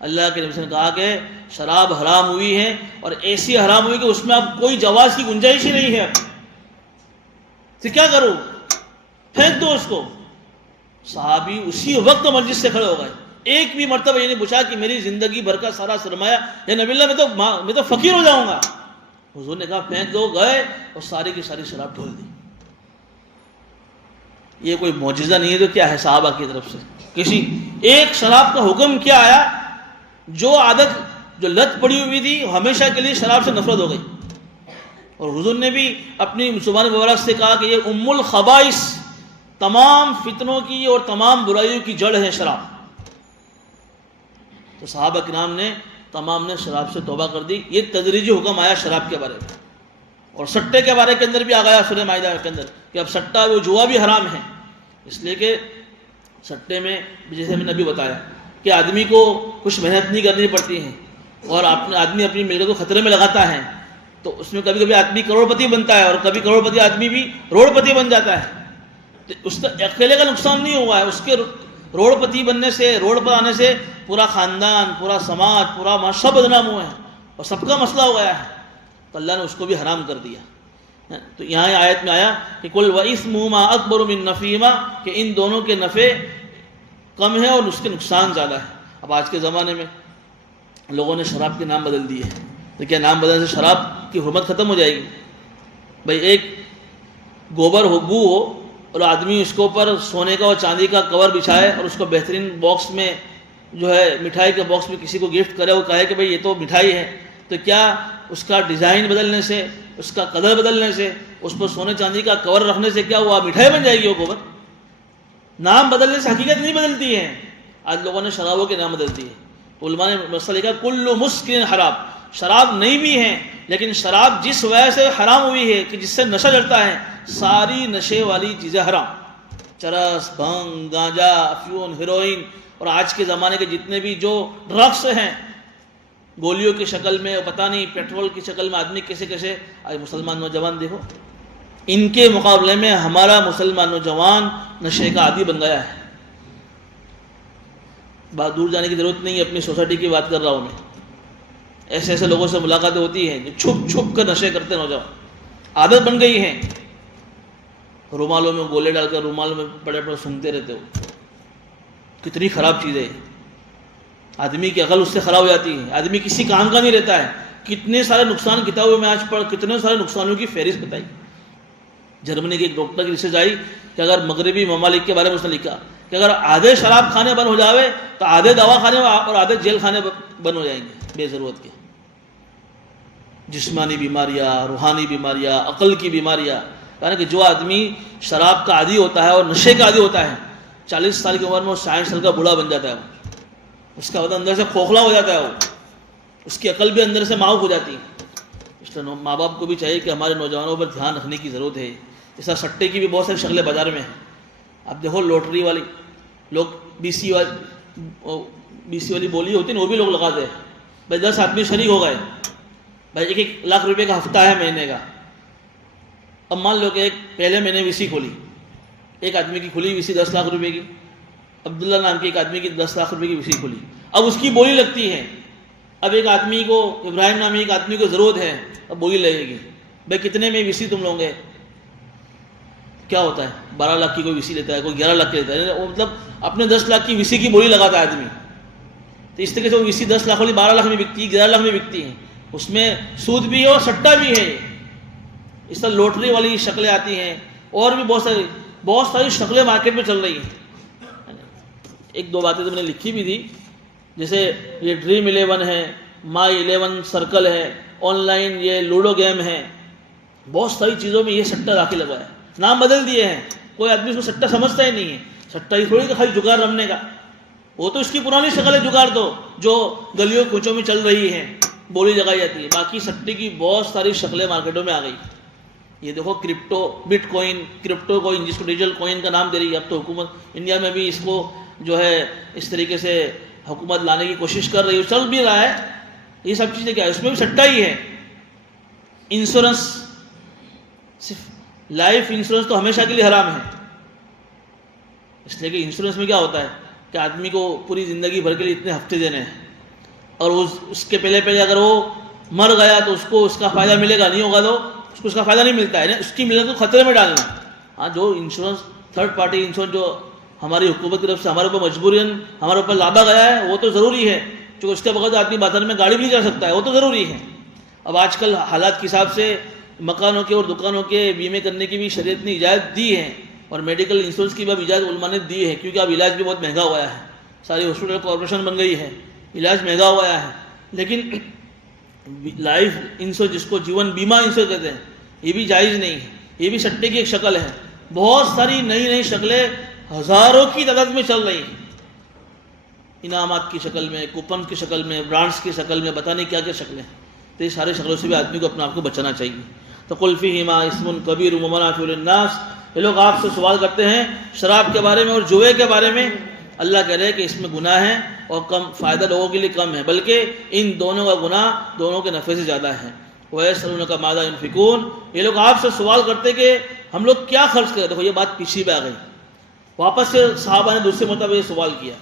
اللہ کے نبی نے کہا کہ شراب حرام ہوئی ہے اور ایسی حرام ہوئی کہ اس میں اب کوئی جواز کی گنجائش ہی نہیں ہے. تو کیا کروں، پھینک دو اس کو. صحابی اسی وقت مجلس سے کھڑے ہو گئے. ایک بھی مرتبہ یہ نہیں پوچھا کہ میری زندگی بھر کا سارا سرمایہ، یا نبی اللہ میں تو فقیر ہو جاؤں گا. حضور نے کہا پھینک دو، گئے اور ساری کی ساری شراب ڈھول دی. یہ کوئی معجزہ نہیں ہے تو کیا ہے صحابہ کی طرف سے. کسی ایک شراب کا حکم کیا آیا، جو عادت جو لت پڑی ہوئی تھی ہمیشہ کے لیے شراب سے نفرت ہو گئی. اور حضور نے بھی اپنی زبان مبارک سے کہا کہ یہ ام الخبائث، تمام فتنوں کی اور تمام برائیوں کی جڑ ہے شراب. تو صحابہ کرام نے تمام نے شراب سے توبہ کر دی. یہ تدریجی حکم آیا شراب کے بارے میں. اور سٹے کے بارے کے اندر بھی آ گیا سورہ مائدہ کے اندر کہ اب سٹا وہ جوا بھی حرام ہے. اس لیے کہ سٹے میں جیسے میں نے ابھی بتایا کہ آدمی کو کچھ محنت نہیں کرنی پڑتی ہے اور آدمی اپنی ملکت کو خطرے میں لگاتا ہے. تو اس میں کبھی کبھی آدمی کروڑپتی بنتا ہے اور کبھی کروڑپتی آدمی بھی روڑپتی بن جاتا ہے. تو اس کا اکیلے کا نقصان نہیں ہوا ہے، اس کے روڑپتی بننے سے، روڑ پر آنے سے پورا خاندان، پورا سماج، پورا معاشرہ بدنام ہوا ہے اور سب کا مسئلہ ہو گیا ہے. تو اللہ نے اس کو بھی حرام کر دیا. تو یہاں آیت میں آیا کہ کل وَإِثْمُهُمَا أَكْبَرُ مِن نَفْعِهِمَا، کہ ان دونوں کے نفع کم ہے اور اس کے نقصان زیادہ ہے. اب آج کے زمانے میں لوگوں نے شراب کے نام بدل دیے ہیں، تو کیا نام بدلنے سے شراب کی حرمت ختم ہو جائے گی؟ بھائی ایک گوبر ہو، بو ہو، اور آدمی اس کے اوپر سونے کا اور چاندی کا کور بچھائے اور اس کو بہترین باکس میں جو ہے مٹھائی کے باکس میں کسی کو گفٹ کرے، وہ کہے کہ بھائی یہ تو مٹھائی ہے، تو کیا اس کا ڈیزائن بدلنے سے، اس کا کلر بدلنے سے، اس پر سونے چاندی کا کور رکھنے سے کیا وہ مٹھائی بن جائے گی؟ وہ گوبر نام بدلنے سے حقیقت نہیں بدلتی ہے. آج لوگوں نے شرابوں کے نام بدل دیے. علماء نے مسئلہ لکھا کل مسکر حرام، شراب نہیں بھی ہے لیکن شراب جس وجہ سے حرام ہوئی ہے کہ جس سے نشہ چڑھتا ہے، ساری نشے والی چیزیں حرام، چرس، بھنگ، گانجا، افیون، ہیروئن، اور آج کے زمانے کے جتنے بھی جو ڈرگس ہیں گولیوں کی شکل میں، پتہ نہیں پیٹرول کی شکل میں، آدمی کیسے کیسے. آج مسلمان نوجوان دیکھو، ان کے مقابلے میں ہمارا مسلمان نوجوان نشے کا عادی بن گیا ہے. بات دور جانے کی ضرورت نہیں ہے، اپنی سوسائٹی کی بات کر رہا ہوں میں. ایسے ایسے لوگوں سے ملاقاتیں ہوتی ہیں جو چھپ چھپ کر نشے کرتے نوجوان، عادت بن گئی ہے. رومالوں میں گولے ڈال کر رومال میں بڑے بڑے سونگتے رہتے ہو. کتنی خراب چیز ہے. آدمی کی عقل اس سے خراب ہو جاتی ہے، آدمی کسی کام کا نہیں رہتا ہے. کتنے سارے نقصان کتابوں میں آج پڑھ، کتنے سارے نقصانوں کی فہرست بتائی. جرمنی کے ایک ڈاکٹر کی ریسرچ آئی کہ اگر مغربی ممالک کے بارے میں اس نے لکھا کہ اگر آدھے شراب کھانے بند ہو جاوے تو آدھے دوا کھانے اور آدھے جیل کھانے بند ہو جائیں گے بے ضرورت کے. جسمانی بیماریاں، روحانی بیماریاں، عقل کی بیماریاں. یعنی کہ جو آدمی شراب کا عادی ہوتا ہے اور نشے کا عادی ہوتا ہے، 40 سال کی عمر میں وہ 60 سال کا بوڑھا بن جاتا ہے. اس کا بدن اندر سے کھوکھلا ہو جاتا ہے، وہ اس کی عقل بھی اندر سے معاف ہو جاتی ہے. اس لیے ماں باپ کو بھی چاہیے کہ ہمارے نوجوانوں پر دھیان رکھنے کی ضرورت ہے. اس طرح سٹے کی بھی بہت ساری شکلیں بازار میں ہیں. اب دیکھو لوٹری والی لوگ بی سی والی بولی ہوتی ہے نا، وہ بھی لوگ لگاتے ہیں. بھائی 10 آدمی شریک ہو گئے، بھائی 1 لاکھ روپے کا ہفتہ ہے مہینے کا. اب مان لو کہ ایک پہلے مہینے وی سی کھولی، ایک آدمی کی کھلی وی سی 10 لاکھ روپے کی. عبداللہ نام کے ایک آدمی کی 10 لاکھ روپے کی وی سی کھلی. اب اس کی بولی لگتی ہے. اب ایک آدمی کو، ابراہیم نامی ایک آدمی کو ضرورت ہے، اب بولی لگے گی. بھائی کتنے میں وی سی تم لوگے؟ کیا ہوتا ہے 12 لاکھ کی کوئی وی سی لیتا ہے، کوئی 11 لاکھ کی لیتا ہے. وہ مطلب اپنے 10 لاکھ کی وی سی کی بولی لگاتا ہے آدمی. تو اس طریقے سے وہ وی سی 10 لاکھ والی 12 لاکھ میں بکتی ہے، 11 لاکھ میں بکتی ہے. اس میں سود بھی ہے اور سٹا بھی ہے. اس طرح لوٹری والی شکلیں آتی ہیں، اور بھی بہت ساری شکلیں مارکیٹ میں چل رہی ہیں. 1-2 باتیں تو میں نے لکھی بھی تھی، جیسے یہ ڈریم 11 ہے، مائی 11 سرکل ہے، آن لائن یہ لوڈو گیم ہے. بہت ساری چیزوں میں یہ سٹا داخل ہوا ہے. نام بدل دیے ہیں. کوئی آدمی اس کو سٹا سمجھتا ہی نہیں ہے. سٹا ہی تھوڑی کہ خالی جگار رمنے کا، وہ تو اس کی پرانی شکل ہے جگار، تو جو گلیوں کوچوں میں چل رہی ہے، بولی لگائی جاتی ہے. باقی سٹے کی بہت ساری شکلیں مارکیٹوں میں آ گئی. یہ دیکھو crypto, bitcoin, crypto coin جس کو ڈیجیٹل کوئن کا نام دے رہی ہے. اب تو حکومت انڈیا میں بھی اس کو جو ہے اس طریقے سے حکومت لانے کی کوشش کر رہی ہے، چل بھی رہا ہے. یہ سب چیزیں کیا ہے؟ اس میں بھی سٹا ہی ہے. انشورنس، صرف لائف انشورنس تو ہمیشہ کے لیے حرام ہے. اس لیے کہ انشورنس میں کیا ہوتا ہے کہ آدمی کو پوری زندگی بھر کے لیے اتنے ہفتے دینے ہیں، اور اس کے پہلے اگر وہ مر گیا تو اس کو اس کا فائدہ ملے گا، نہیں ہوگا تو اس کو اس کا فائدہ نہیں ملتا ہے. اس کی ملے تو خطرے میں ڈالنا. ہاں، جو انشورنس تھرڈ پارٹی انشورنس جو ہماری حکومت کی طرف سے ہمارے اوپر مجبوراً ہمارے اوپر لابا گیا ہے، وہ تو ضروری ہے. جو اس کے بغیر آدمی بازار میں گاڑی بھی نہیں چلا سکتا ہے، وہ تو ضروری ہے. اب آج کل حالات کے حساب سے مکانوں کے اور دکانوں کے بیمے کرنے کی بھی شریعت نے اجازت دی ہے، اور میڈیکل انشورنس کی بھی اب اجازت علماء نے دی ہے، کیونکہ اب علاج بھی بہت مہنگا ہوا ہے. ساری ہاسپٹل کارپوریشن بن گئی ہے، علاج مہنگا ہوا ہے. لیکن لائف انشورنس جس کو جیون بیمہ انشورنس کہتے ہیں، یہ بھی جائز نہیں ہے. یہ بھی سٹے کی ایک شکل ہے. بہت ساری نئی شکلیں ہزاروں کی تعداد میں چل رہی ہیں، انعامات کی شکل میں، کوپن کی شکل میں، برانڈز کی شکل میں، پتہ نہیں کیا کیا شکلیں. تو یہ سارے شکلوں سے بھی آدمی کو اپنے آپ کو بچانا چاہیے. تو قل فیہما اسم کبیر ومنافع للناس. یہ لوگ آپ سے سوال کرتے ہیں شراب کے بارے میں اور جوئے کے بارے میں. اللہ کہہ رہے ہیں کہ اس میں گناہ ہے اور کم فائدہ لوگوں کے لیے کم ہے، بلکہ ان دونوں کا گناہ دونوں کے نفع سے زیادہ ہے. وَيَسْأَلُونَكَ مَاذَا يُنْفِقُونَ. یہ لوگ آپ سے سوال کرتے کہ ہم لوگ کیا خرچ کریں. دیکھو یہ بات پیچھے پہ آ گئی. واپس سے صحابہ نے دوسری مرتبہ یہ سوال کیا.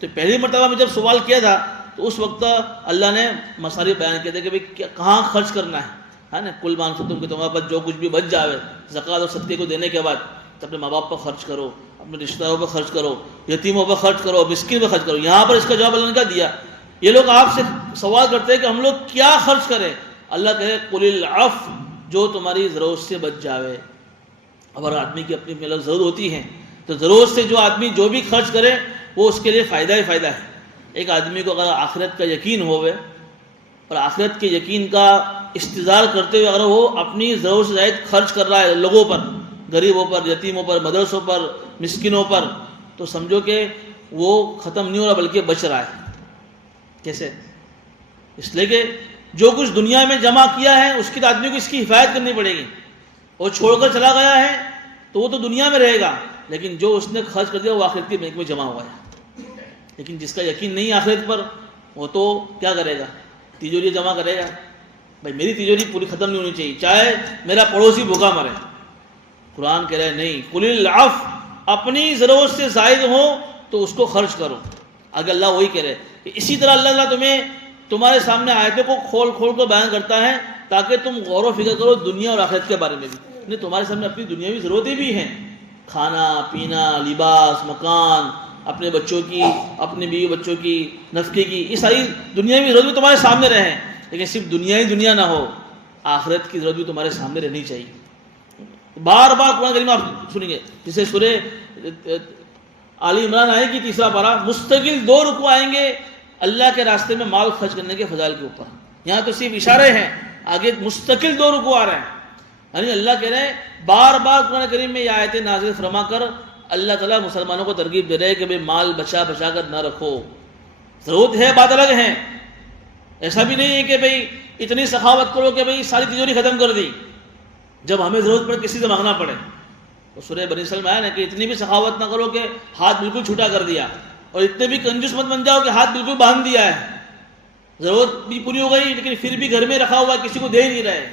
تو پہلی مرتبہ میں جب سوال کیا تھا تو اس وقت اللہ نے مسائل بیان کیے تھے کہ بھئی کہاں خرچ کرنا ہے. ہے نا، کل مان فتم کہ تمہارے پاس جو کچھ بھی بچ جاوے زکوٰۃ اور صدقے کو دینے کے بعد تو اپنے ماں باپ پر خرچ کرو، اپنے رشتہ داروں پر خرچ کرو، یتیموں پر خرچ کرو، مسکین پر خرچ کرو۔ یہاں پر اس کا جواب اللہ نے کیا دیا؟ یہ لوگ آپ سے سوال کرتے ہیں کہ ہم لوگ کیا خرچ کریں، اللہ کہے قل العفو، جو تمہاری ضرورت سے بچ جاوے۔ اگر آدمی کی اپنی الگ ضرورت ہوتی ہے تو ضرورت سے جو آدمی جو بھی خرچ کرے وہ اس کے لیے فائدہ ہی فائدہ ہے۔ ایک آدمی کو اگر آخرت کا یقین ہوئے اور آخرت کے یقین کا استظہار کرتے ہوئے اگر وہ اپنی ضرورت سے زائد خرچ کر رہا ہے لوگوں پر، غریبوں پر، یتیموں پر، مدرسوں پر، مسکینوں پر، تو سمجھو کہ وہ ختم نہیں ہو رہا بلکہ بچ رہا ہے۔ کیسے؟ اس لیے کہ جو کچھ دنیا میں جمع کیا ہے اس کی تو آدمی کو اس کی حفاظت کرنی پڑے گی، اور چھوڑ کر چلا گیا ہے تو وہ تو دنیا میں رہے گا، لیکن جو اس نے خرچ کر دیا وہ آخرت کے بینک میں جمع ہوا ہے۔ لیکن جس کا یقین نہیں آخرت پر وہ تو کیا کرے گا؟ تیجوری جمع کرے گا، بھائی میری تیجوری پوری ختم نہیں ہونی چاہیے چاہے میرا پڑوسی بھوکا مرے۔ قرآن کہہ رہے ہیں نہیں، قل العفو، اپنی ضرورت سے زائد ہو تو اس کو خرچ کرو۔ اگر اللہ وہی کہہ رہے کہ اسی طرح اللہ تمہیں تمہارے سامنے آیتوں کو کھول کھول کر بیان کرتا ہے تاکہ تم غور و فکر کرو دنیا اور آخرت کے بارے میں بھی۔ نہیں، تمہارے سامنے اپنی دنیاوی ضرورتیں بھی ہیں، کھانا پینا، لباس، مکان، اپنے بچوں کی، اپنے بیوی بچوں کی، نفقے کی، یہ ساری دنیاوی ضرورت بھی تمہارے سامنے رہیں، لیکن صرف دنیا ہی دنیا نہ ہو، آخرت کی ضرورت بھی تمہارے سامنے رہنی چاہیے۔ بار بار قرآن کریم آپ سنیں گے، جسے سورہ آل عمران آئے گی تیسرا پارہ، مستقل 2 رکوع آئیں گے اللہ کے راستے میں مال خرچ کرنے کے فضائل کے اوپر۔ یہاں تو صرف اشارے ہیں، آگے مستقل 2 رکوع آ رہے ہیں۔ یعنی اللہ کہہ رہے ہیں بار بار قرآن کریم میں یہ آیتیں نازل فرما کر اللہ تعالیٰ مسلمانوں کو ترغیب دے رہے ہیں کہ بھئی مال بچا بچا کر نہ رکھو، ضرورت ہے بات الگ ہے، ایسا بھی نہیں ہے کہ بھئی اتنی سخاوت کرو کہ بھئی ساری تیجوری ختم کر دی، جب ہمیں ضرورت پڑے کسی سے مانگنا پڑے۔ تو سورہ بنی اسرائیل میں آیا نا کہ اتنی بھی سخاوت نہ کرو کہ ہاتھ بالکل چھوٹا کر دیا، اور اتنے بھی کنجوس مت بن جاؤ کہ ہاتھ بالکل باندھ دیا ہے، ضرورت بھی پوری ہو گئی لیکن پھر بھی گھر میں رکھا ہوا کسی کو دے نہیں رہے۔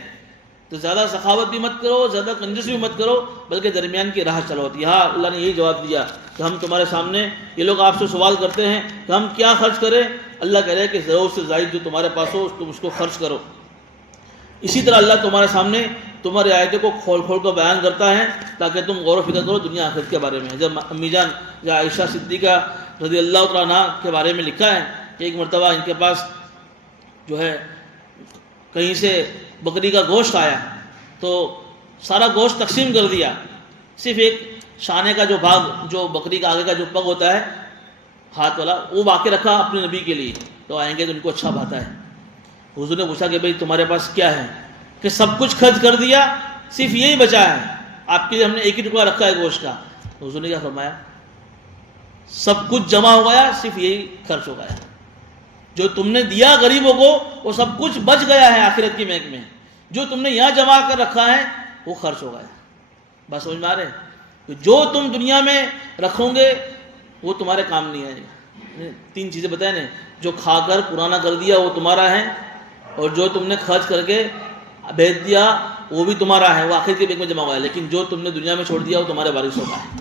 تو زیادہ سخاوت بھی مت کرو، زیادہ کنجوس بھی مت کرو، بلکہ درمیان کی راہ چلو۔ یہاں اللہ نے یہی جواب دیا کہ ہم تمہارے سامنے، یہ لوگ آپ سے سوال کرتے ہیں کہ ہم کیا خرچ کریں، اللہ کہہ رہے ہیں کہ ضرورت سے زائد جو تمہارے پاس ہو تم اس کو خرچ کرو۔ اسی طرح اللہ تمہارے سامنے تمہاری آیتوں کو کھول کھول کر بیان کرتا ہے تاکہ تم غور و فکر کرو دنیا آخرت کے بارے میں۔ جب امی جان یا عائشہ صدیقہ رضی اللہ تعالیٰ عنہ کے بارے میں لکھا ہے کہ ایک مرتبہ ان کے پاس جو ہے کہیں سے بکری کا گوشت آیا تو سارا گوشت تقسیم کر دیا، صرف ایک شانے کا جو بھاگ، جو بکری کا آگے کا جو پگ ہوتا ہے ہاتھ والا، وہ باقی رکھا اپنے نبی کے لیے، تو آئیں گے تو ان کو اچھا بھاتا ہے۔ حضور نے پوچھا کہ بھئی تمہارے پاس کیا ہے؟ کہ سب کچھ خرچ کر دیا، صرف یہی بچا ہے، آپ کے لیے ہم نے ایک ہی ٹکڑا رکھا ہے گوشت کا۔ حضور نے کیا فرمایا؟ سب کچھ جمع ہو گیا، صرف یہی خرچ ہو گیا، جو تم نے دیا غریبوں کو وہ سب کچھ بچ گیا ہے آخرت کی بینک میں، جو تم نے یہاں جمع کر رکھا ہے وہ خرچ ہو گیا۔ بس سمجھ میں آ رہے ہیں؟ جو تم دنیا میں رکھو گے وہ تمہارے کام نہیں آئے گا۔ 3 چیزیں بتائیں نا، جو کھا کر پرانا کر دیا وہ تمہارا ہے، اور جو تم نے خرچ کر کے بھیج دیا وہ بھی تمہارا ہے، وہ آخرت کے بینک میں جمع ہوا ہے، لیکن جو تم نے دنیا میں چھوڑ دیا وہ تمہارے وارثوں کا ہے۔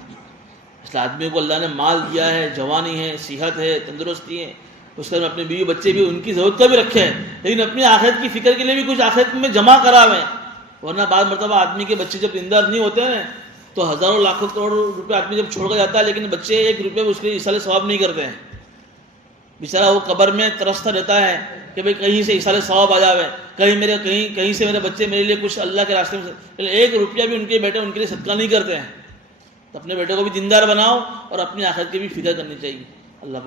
اس لیے آدمی کو اللہ نے مال دیا ہے، جوانی ہے، صحت ہے، تندرستی ہے، اس کے اپنے بیوی بچے بھی ان کی ضرورت کا بھی رکھے ہیں، لیکن اپنی آخرت کی فکر کے لیے بھی کچھ آخرت میں جمع کرا ہوئے، ورنہ بعض مرتبہ آدمی کے بچے جب زندہ نہیں ہوتے ہیں تو ہزاروں لاکھوں کروڑ روپے آدمی جب چھوڑ کر جاتا ہے لیکن بچے 1 روپے بھی اس کے لیے ایصال ثواب نہیں کرتے ہیں، بیچارہ وہ قبر میں ترستا رہتا ہے کہ بھئی کہیں سے ایصال ثواب آ جاوے، کہیں سے میرے بچے میرے لیے کچھ اللہ کے راستے میں 1 روپیہ بھی ان کے بیٹے ان کے لیے صدقہ نہیں کرتے ہیں۔ تو اپنے بیٹے کو بھی دیندار بناؤ اور اپنی آخرت کی بھی فکر کرنی چاہیے۔ اللہ